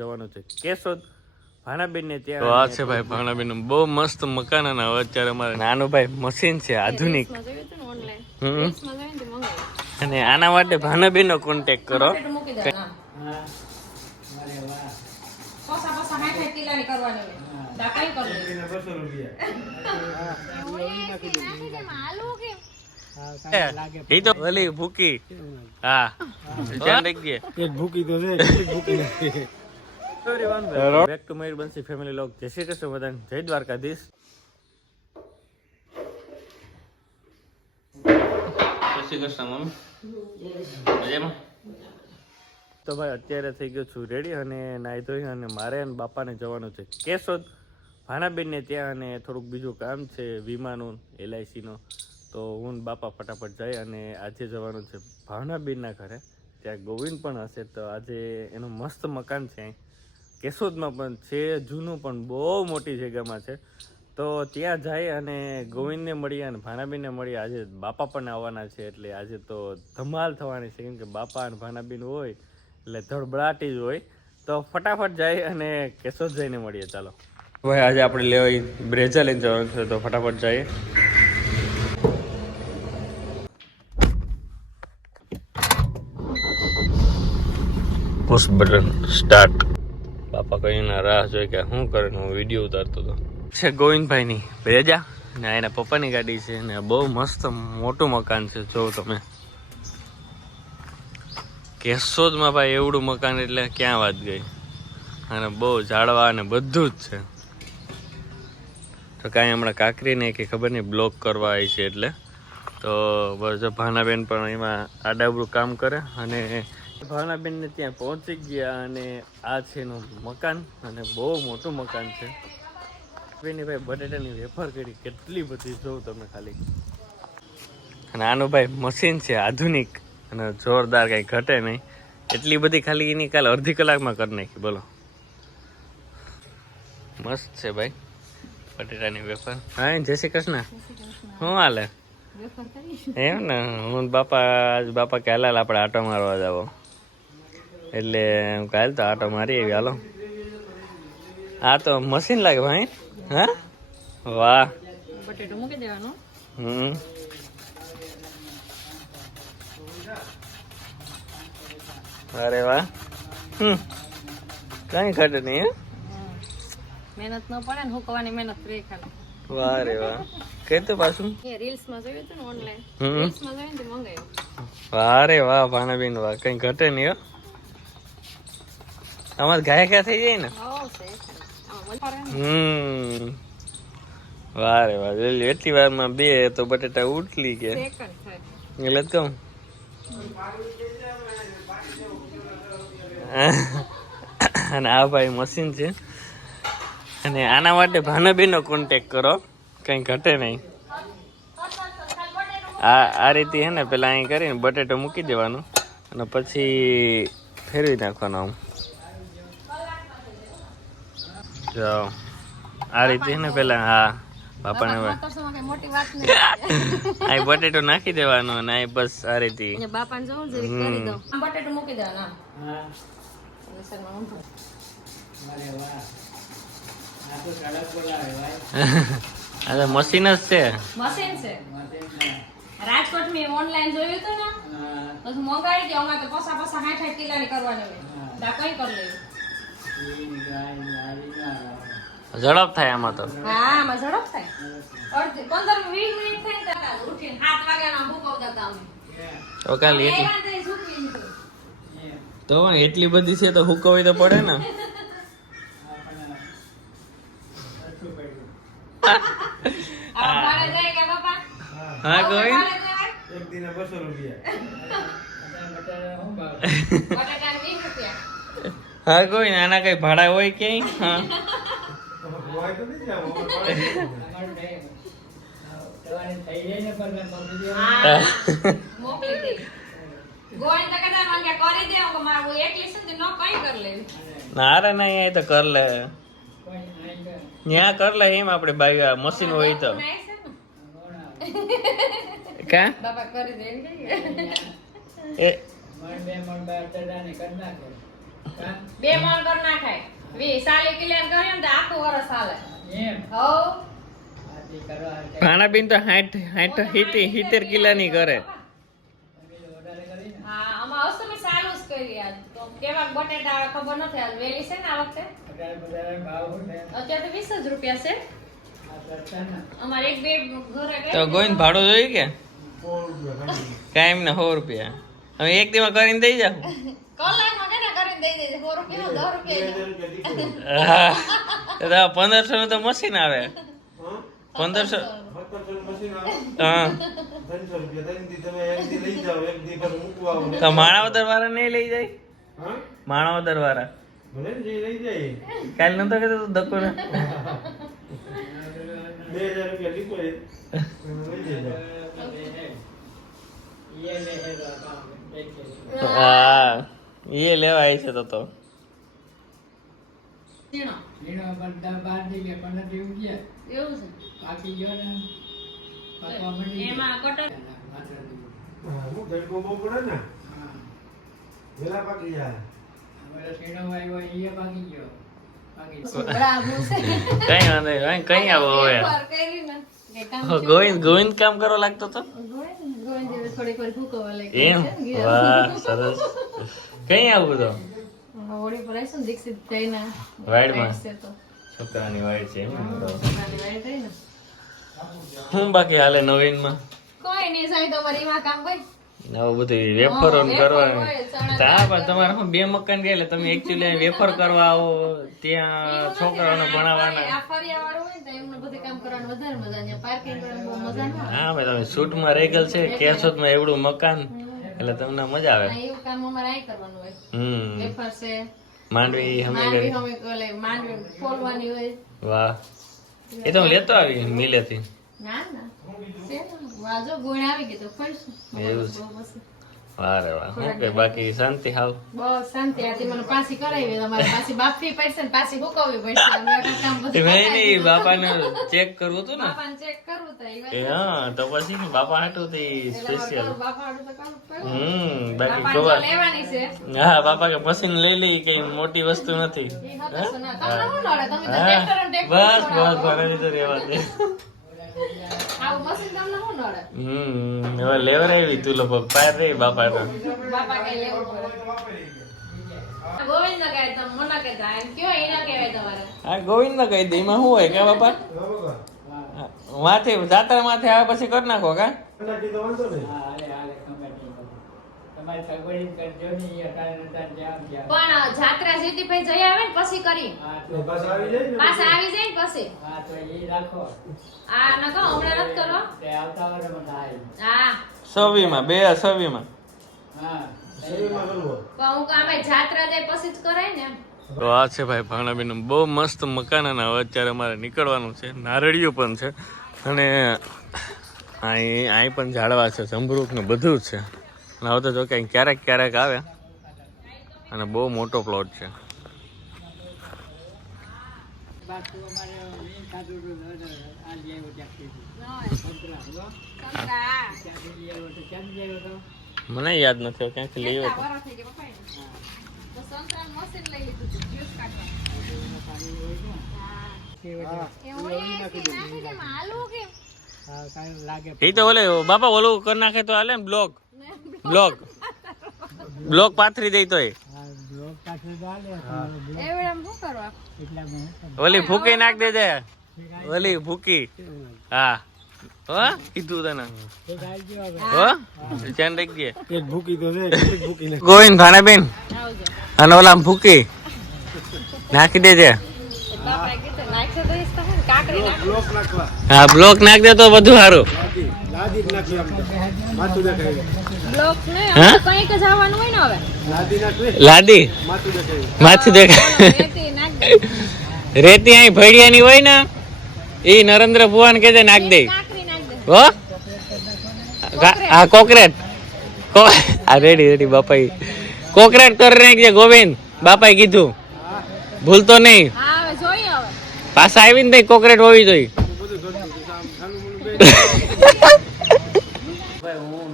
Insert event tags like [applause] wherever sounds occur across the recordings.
જવાનું છે. કેશોદ ભાણાબેન ને તો ત્યાં આ છે ભાઈ ભાણાબેન બહુ મસ્ત મકાન અને હવે અત્યારે અમારે નાનું ભાઈ મશીન છે આધુનિક. તે અને આના માટે ભાણાબેન કોન્ટેક કરો. એ તો ઓલી ભૂકી. હા. ધ્યાન રાખજે. એક ભૂકી તો છે ભૂકી. Back to my Bansi family લોક જય શ્રી કૃષ્ણ બધાને જય દ્વારકાધીશ જય શ્રી કૃષ્ણ મમ્મી મજામાં તો ભાઈ અત્યારે થઈ ગયો છું રેડી અને નાહી ધોઈ અને મારે અને બાપાને જવાનું છે કેશોદ. ભાણાબેનને ત્યાં અને થોડુંક બીજું કામ છે વીમાનું એલઆઈસીનું. તો હું બાપા ફટાફટ જાય અને આજે જવાનું છે ભાવનાબેનના ઘરે. ત્યાં ગોવિંદ પણ હશે તો આજે એનું મસ્ત મકાન છે અહીં. કેશોદમાં પણ છે, જૂનું પણ બહુ મોટી જગ્યામાં છે. તો ત્યાં જાય અને ગોવિંદને મળીએ અને ભાનાબીનને મળીએ. આજે બાપા પણ આવવાના છે, એટલે આજે તો ધમાલ થવાની છે, કેમ કે બાપા અને ભાનાબીન હોય, એટલે ધડબડાટી જ હોય. તો ફટાફટ જાય અને કેશોદ જઈને મળીએ, ચાલો. ભાઈ, આજે આપણે લેવાય બ્રેઝા લઈને જવાનું છે, તો ફટાફટ જઈએ. પુશ બટન સ્ટાર્ટ બાપા કહીને રાહ જોઈ કે શું કરે હું વીડિયો ઉતારતો હતો. છે ગોવિંદભાઈની. ભેજા? ને, એના પપ્પાની ગાડી છે ને બહુ મસ્ત મોટું મકાન છે જો તમે. કેશોદમાં ભાઈ એવડું મકાન એટલે ક્યાં વાત ગઈ? અને બહુ ઝાડવા અને બધું જ છે. તો કાંઈ હમણાં કાકરીને કે ખબર નહીં, બ્લોક કરવા આવી છે એટલે. તો બસ ભાનાબેન પણ એમાં આડાબડું કામ કરે અને ભાનાબેનને ત્યાં પહોંચી ગયા અને આ છે એનું મકાન અને બહુ મોટું મકાન છે. બેની ભાઈ બટેટાની વેફર કરી કેટલી બધી જોઉં તમે ખાલી. અને આનું ભાઈ મશીન છે આધુનિક અને જોરદાર કંઈ ઘટે નહીં. એટલી બધી ખાલી એની કાલે અડધી કલાકમાં કરી નાખી બોલો. મસ્ત છે ભાઈ બટેટાની વેફર. હા જય શ્રી કૃષ્ણ. શું હાલે? એમ ને હું બાપા આજ બાપા કહેલા હાલ આપણે આટો મારવા જાવો એટલે હું કાલ તો આટો મારી આવી હાલો. આ તો મશીન લાગે ભાઈ હા? વાહ. બટેટો મૂકી દેવાનો. હમ. અરે વાહ. હમ. કઈ ઘટે નહીં હે? મહેનત ન પડે ને હુકવાની મહેનત રે ખાલી. વાહ રે વાહ. કઈ તો પાછું? રીલ્સમાં જોયું હતું ને ઓનલાઈન હમ. રીલ્સમાં જોયું તે વાહ રે વાહ ભાણાબેન વાહ. કઈ ઘટે નહીં અમારે ગાય ગયા થઈ જાય ને. હમ. વારે વારે. લ્યો, એટલી વારમાં બે તો બટેટા ઉટલી કે એટલે તો અને આ ભાઈ મશીન છે. અને આના માટે ભાનાબેનનો કોન્ટેક કરો. કંઈ ઘટે નહીં. આ આ રીતે હે ને પેલા અહીં કરીને બટેટો મૂકી દેવાનું. અને પછી ફેરવી નાખવાનું આમ. જાઓ આ રીતે ને પેલા હા બાપાને હવે મોટરસામાં કઈ મોટી વાત નહીં. [laughs] અહીં બટેટો નાખી દેવાનો અને આ બસ આ રીતે. બાપાને કરી દઉં. મૂકી દેવાનું. આ તો મશીન [laughs] જ છે. મશીન છે? રાજકોટ મેં ઓનલાઈન જોયું હતું ને? પછી મંગાવી દે અમારે તો પસા પસા હાઠ હાઠ કિલાની કરવાની હોય. કઈ કરી લેવી ઝડપ થાય આમાં તો. હા આમાં ઝડપ થાય. અડધી પંદર વીસ મિનિટ થાય ને તરત ઉઠીને સાત વાગ્યાના ભૂકવતા હતા તો કાલે એટલી. તો બધી છે તો હુકવી તો પડે ને. આ ભાડે જાય કે બાપા હા કોઈ? એક દિને રૂપિયા. હા કોઈ નાના કઈ ભાડા હોય કે કરી દે હું ને રે એ તો કર લે. ત્યાં કર લે એમ આપણે બાઈ મશીન હોય તો. કા? બાપા કરી દે. એ બે મણ કર નાખાય. વી સાલી ક્લિયર કર્યું ને તો આખું વરસ હાલે. હવ ભાણાબેન તો હાઠ હાઠ હિતે હિતેર કિલ્લાની કરે. હા આમાં અષ્ટમી ચાલુ જ કરી આજ. તો કેવા બટેટા ખબર નથી આજ વેલી છે ને આ વખતે? અત્યારે તો વીસ જ રૂપિયા છે. અમારે એક બે ઘરે તો ગોવિંદ ભાડું જોયું કે? કાયમ ને સો રૂપિયા. હવે એક દિવસ કરીને દઈ જાવ પંદરસો નું તો મશીન આવે. પંદરસો હા. તો માણાવદર વાળા નહીં લઈ જાય? માણાવદર વાળા. કાલ નતો કહેતો તું ધક્કો ને હા એ લેવા આવી છે તો તો. ઝીણો. એવું છે. એમાં કટર? બરાબર છે. કઈ વાંધો કઈ આવો હવે. કરી ગોવિંદ ગોવિંદ કામ કરવા લાગતો તો? એમ. વાહ સરસ. કઈ આવું તો? હોળી પર આવીશું દીક્ષિત થઈને વાઈડમાં? છોકરાની વાઈડ છે શું બાકી હાલે નવીનમાં? કોઈ નહીં સાહેબ તમારે કામ બધું વેફરો કરવાનું હા પણ તમારે શું બે મકાન ગયા એટલે તમે એકચ્યુઅલી વેફર કરવા આવો ત્યાં છોકરાઓને ભણાવવાના. હા ભાઈ તમે શૂટમાં રેગલ છે કેશોદમાં એવડું મકાન. એટલે તમને મજા આવે. એવું કામ અમારે આ કરવાનું હોય. હમ. વેફર છે. માંડવી અમે માંડવી અમે ઓલે માંડવી ફોલવાની હોય. વાહ. એ તો હું લેતો આવી મિલેથી. ના ના. વાજો ગુણ આવી ગયો તો ખોઈશું એવું છે. વારે વાહ શું કે બાકી શાંતિ હાવ બસ શાંતિ આથી મને પાછી કરાવી તમારે પાછી બાફવી પડશે ને પાછી હુકવવી પડશે અમે આખું કામ બધું નહીં દીધું. બાપાને ચેક કરવું હતું ને બાપાને check કરવું તો એ હા તો પછી બાપા હાટું અમારે સ્પેશિયલ બાપા હાટું તો પડે. હમ બાકી ગોવા લેવાની છે હા બાપા કે મશીન લઈ લઈ કઈ મોટી વસ્તુ નથી હા બસ. બસ ભરે તો રેવા દે આવું? હમ હવે લેવરાવી તું લોકો પાર રહી બાપા તો બાપા કઈ લેવું પડે. ગોવિંદ ના કહેવાય, મને કહેતા. એમ કયો એના કહેવાય તમારે. હા ગોવિંદ ને કહી દે એમાં શું હોય કે બાપા માથે જાત્રા માથે આવે પછી કરી નાખો કા પણ જાત્રા પછી જઈ આવે ને પછી કરી. પાછા આવી જાય ને પછી? આ ન કહો હમણાં રદ કરો? હા. સવીમાં બે સવીમાં પણ હું કામે જાત્રા જાય પછી જ કરાય ને તો આ છે ભાઈ ભાણાબેન બહુ મસ્ત મકાન અને હવે અત્યારે અમારે નીકળવાનું છે. નારળિયું પણ છે. અને અહીં અહીં પણ ઝાડવા છે જમરૂખ ને બધું જ છે. અને હવે તો જો કે ક્યારેક ક્યારેક આવે અને બહુ મોટો પ્લોટ છે મને યાદ નથી ક્યાંથી લઈ આવ્યો વરસ થઈ ગયા પપ્પાએ. તો સંતરાનું machine લઈ લીધું છે, juice કાઢવાનું. હા. એવું હોય કે નાખી દે, માં હાલવું કેમ? તો. એ તો ઓલે બાપા ઓલું કરી નાખે તો હાલે બ્લોક બ્લોક બ્લોક પાથરી દઈ તોય. ઓલી ફૂકી નાખ દેજે ઓલી ફૂકી હા. હા? કીધું તને. હો? ધ્યાન રાખજે. એક ભૂકી તો છે કેટલીક ભૂકી ગોવિંદ ભાણાબેન. અને ઓલા ફૂકી નાખી દેજે. હા બ્લોક નાખ દે તો બધું સારું. લાદી. માથું દેખાય હા? કંઈક જવાનું હોય ને હવે. લાદી? નાખવી લાદી માથું દેખાય. માથું દેખાય. રેતી અહીં ભડિયાની હોય ને એ નરેન્દ્ર ભુવન કે છે નાખ દે. કાકડી નાખ દે. હો? આ કોકરેટ. કો આ રેડી રેડી બાપાઈ. કોકરેટ કરી નાખજે ગોવિંદ. બાપાએ કીધું. ભૂલતો નહીં. હા હવે જોઈએ હવે. પાછા આવીને કોકરેટ હોવી જોઈએ. [laughs] [laughs]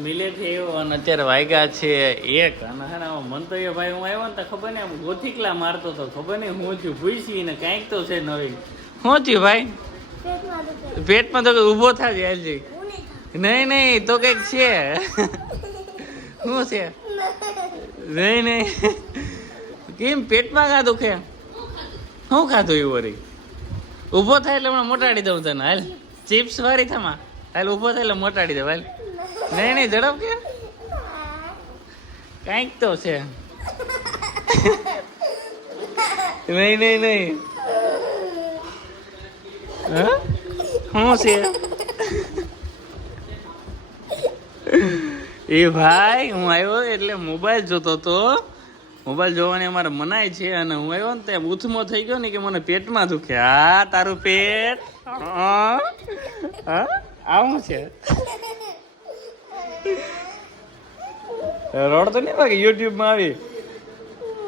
મિલેથી આવ્યો અને અત્યારે વાગ્યા છે એક. અને હે મંતવ્ય ભાઈ, હું આવ્યો ને તો ખબર નહીં, આમ ગોથીકલા મારતો તો ખબર નહીં, હું થયું ભૂસી ને કાંઈક તો છે નવી. હું થયું ભાઈ? પેટમાં તો ઊભો થાય એલજી નહીં નહીં, તો કંઈક છે. શું છે? નહીં નહીં. કેમ, પેટમાં કાં દુખે? શું ખાધું એવું વળી? ઊભો થાય એટલે હમણાં મોટાડી દઉં તને, હાલ. ચિપ્સ વારી થમા. હાલ, ઊભો થાય એટલે મોટાડી દઉં, હાલ. નહીં નહીં ઝડપ કે કાંઈક તો છે. નહીં નહીં નહીં. શું છે? એ ભાઈ, હું આવ્યો એટલે મોબાઈલ જોતો તો મોબાઈલ જોવાની અમારે મનાય છે અને હું આવ્યો ને ત્યાં બૂથમાં થઈ ગયો ને કે મને પેટમાં દુખે. હા, તારું પેટ? હા? આવું છે? રોડ તો નહીં વાગે યુટ્યુબમાં આવી.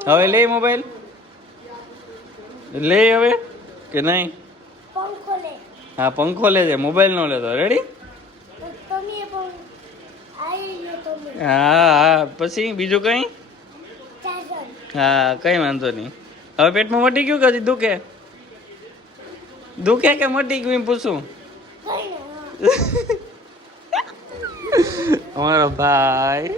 હવે લે મોબાઈલ? લે હવે કે નહીં? હા પંખો લે છે મોબાઈલ નો લેતો. રેડી હા હા પછી બીજું કઈ? હા કઈ વાંધો નહીં. હવે પેટમાં મટી ગયું કદી દુખે? દુખે કે મટી ગયું એમ પૂછું? [laughs] અમારો ભાઈ.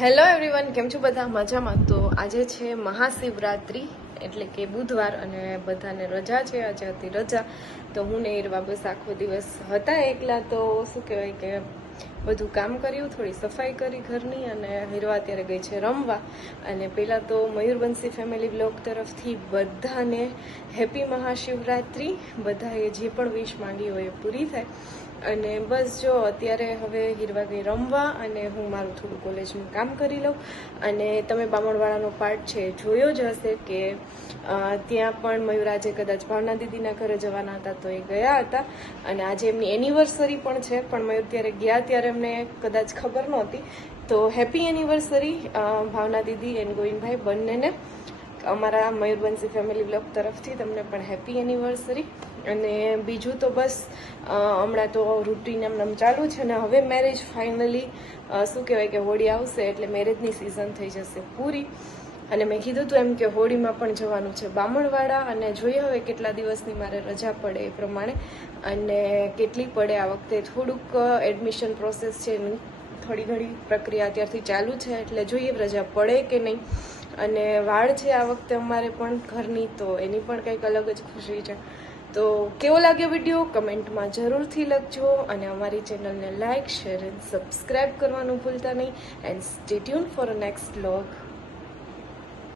હેલો એવરીવન કેમ છો બધા? મજામાં? તો આજે છે મહાશિવરાત્રિ, એટલે કે બુધવાર અને બધાને રજા છે, આજે હતી રજા. તો હું ને ઈરવા બસ આખો દિવસ હતા એકલા, તો શું કહેવાય કે બધું કામ કર્યું, થોડી સફાઈ કરી ઘરની અને હીરવા અત્યારે ગઈ છે રમવા. અને પહેલાં તો મયુરબંશી ફેમિલી બ્લોગ તરફથી બધાને હેપી મહાશિવરાત્રિ. બધાએ જે પણ વિશ માંગી હોય એ પૂરી થાય. અને બસ જો, અત્યારે હવે હીરવા ગઈ રમવા અને હું મારું થોડું કોલેજનું કામ કરી લઉં. અને તમે બામણવાળાનો પાર્ટ છે, જોયો જ હશે કે ત્યાં પણ મયુરાજે કદાચ ભાવના દીદીના ઘરે જવાના હતા તો એ ગયા હતા. અને આજે એમની એનિવર્સરી પણ છે, પણ મયુર ત્યારે ગયા ત્યારે એમને કદાચ ખબર નહોતી. તો હેપી એનિવર્સરી ભાવના દીદી એન્ડ ગોવિંદભાઈ બંનેને. અમારા મયુરબંશી ફેમિલી બ્લોગ તરફથી તમને પણ હેપી એનિવર્સરી અને બીજું તો બસ હમણાં તો રૂટીન એમ ચાલુ છે અને હવે મેરેજ ફાઇનલી શું કહેવાય કે હોળી આવશે એટલે મેરેજની સિઝન થઈ જશે પૂરી. અને મેં કીધું હતું એમ કે હોળીમાં પણ જવાનું છે બામણવાડા અને જોઈએ હવે કેટલા દિવસની મારે રજા પડે એ પ્રમાણે. અને કેટલી પડે આ વખતે થોડુંક એડમિશન પ્રોસેસ છે એની થોડી ઘણી પ્રક્રિયા અત્યારથી ચાલુ છે એટલે જોઈએ રજા પડે કે નહીં. અને વાળ છે આ વખતે અમારે પણ ઘરની, તો એની પણ કંઈક અલગ જ ખુશી છે. તો કેવો લાગ્યો વીડિયો? કમેન્ટમાં જરૂરથી લખજો અને અમારી ચેનલને લાઇક શેર એન્ડ સબસ્ક્રાઈબ કરવાનું ભૂલતા નહીં. And stay tune for next vlog